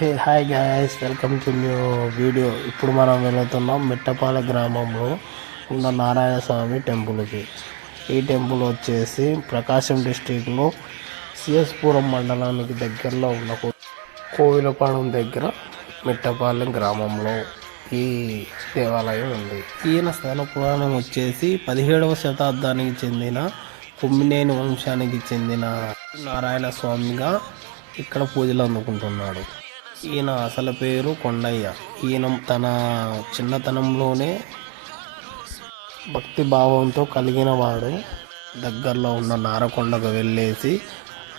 Hi guys, welcome to new video. ఇప్పుడు మనం వెళుతున్నాం మిట్టపాల గ్రామంలో ఉన్న నారాయణ స్వామి టెంపుల్కి. ఈ టెంపుల్ వచ్చేసి ప్రకాశం డిస్టిక్లో సిఎస్పురం మండలానికి దగ్గరలో ఉన్న కోవిలపాడం దగ్గర మిట్టపాలెం గ్రామంలో ఈ దేవాలయం ఉంది. ఈయన స్థల పురాణం వచ్చేసి 17వ శతాబ్దానికి చెందిన కొమ్మినేని వంశానికి చెందిన నారాయణ స్వామిగా ఇక్కడ పూజలు అందుకుంటున్నాడు. ఈయన అసలు పేరు కొండయ్య. ఈయన తన చిన్నతనంలోనే భక్తి భావంతో కలిగిన వాడు. దగ్గరలో ఉన్న నారకొండకు వెళ్ళేసి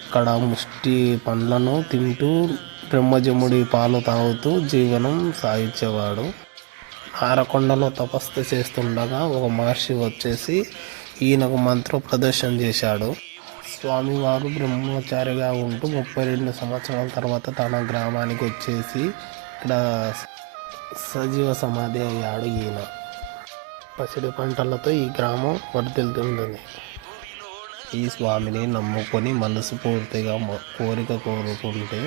అక్కడ ముష్టి పండ్లను తింటూ బ్రహ్మజముడి పాలు తాగుతూ జీవనం సాగించేవాడు. నారకొండలో తపస్సు చేస్తుండగా ఒక మహర్షి వచ్చేసి ఈయనకు మంత్ర ప్రదర్శన చేశాడు. స్వామివారు బ్రహ్మచారిగా ఉంటూ 32 సంవత్సరాల తర్వాత తన గ్రామానికి వచ్చేసి ఇక్కడ సజీవ సమాధి అయ్యాడు. ఈయన పసిడి పంటలతో ఈ గ్రామం వర్ధిల్లుతుంది. ఈ స్వామిని నమ్ముకొని మనస్ఫూర్తిగా కోరిక కోరుకుంటే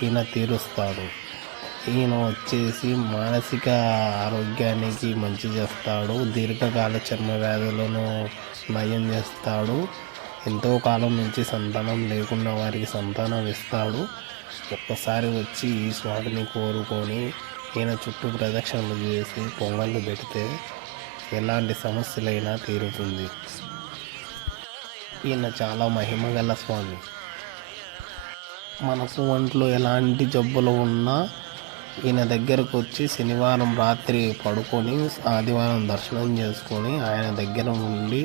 ఈయన తీరుస్తాడు. ఈయన వచ్చేసి మానసిక ఆరోగ్యానికి మంచి చేస్తాడు. దీర్ఘకాల చర్మ వ్యాధులను నయం చేస్తాడు. ఎంతో కాలం నుంచి సంతానం లేకుండా వారికి సంతానం ఇస్తాడు. ఒక్కసారి వచ్చి ఈ స్వామిని కోరుకొని ఈయన చుట్టూ ప్రదక్షిణలు చేసి పొంగళ్ళు పెడితే ఎలాంటి సమస్యలైనా తీరుతుంది. ఈయన చాలా మహిమగల స్వామి. మనకు ఒంట్లో ఎలాంటి జబ్బులు ఉన్నా ఈయన దగ్గరకు వచ్చి శనివారం రాత్రి పడుకొని ఆదివారం దర్శనం చేసుకొని ఆయన దగ్గర ఉండి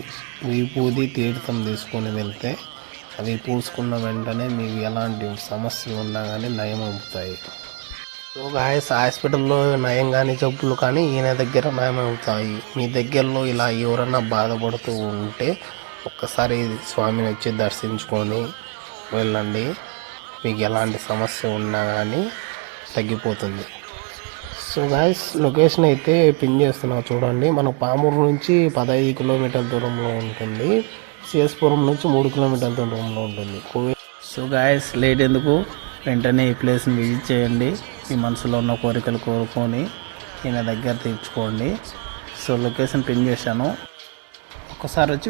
విభూది తీర్థం తీసుకొని వెళ్తే అవి పూసుకున్న వెంటనే మీకు ఎలాంటి సమస్యలు ఉన్నా కానీ నయం అవుతాయి. హాస్పిటల్లో నయం కానీ జబ్బులు కానీ ఈయన దగ్గర నయం అవుతాయి. మీ దగ్గరలో ఇలా ఎవరన్నా బాధపడుతూ ఉంటే ఒక్కసారి స్వామిని వచ్చి దర్శించుకొని వెళ్ళండి. మీకు ఎలాంటి సమస్య ఉన్నా కానీ తగ్గిపోతుంది. సో గాయస్, లొకేషన్ అయితే పిన్ చేస్తున్నా చూడండి. మన పామూరు నుంచి 15 కిలోమీటర్ల దూరంలో ఉంటుంది. సిఎస్పురం నుంచి 3 కిలోమీటర్ల దూరంలో ఉంటుంది. సో గాయస్, లేట్ ఎందుకు, వెంటనే ఈ ప్లేస్ని విజిట్ చేయండి. మీ మనసులో ఉన్న కోరికలు కోరుకొని ఈయన దగ్గర తీర్చుకోండి. సో లొకేషన్ పిన్ చేశాను, ఒక్కసారి వచ్చి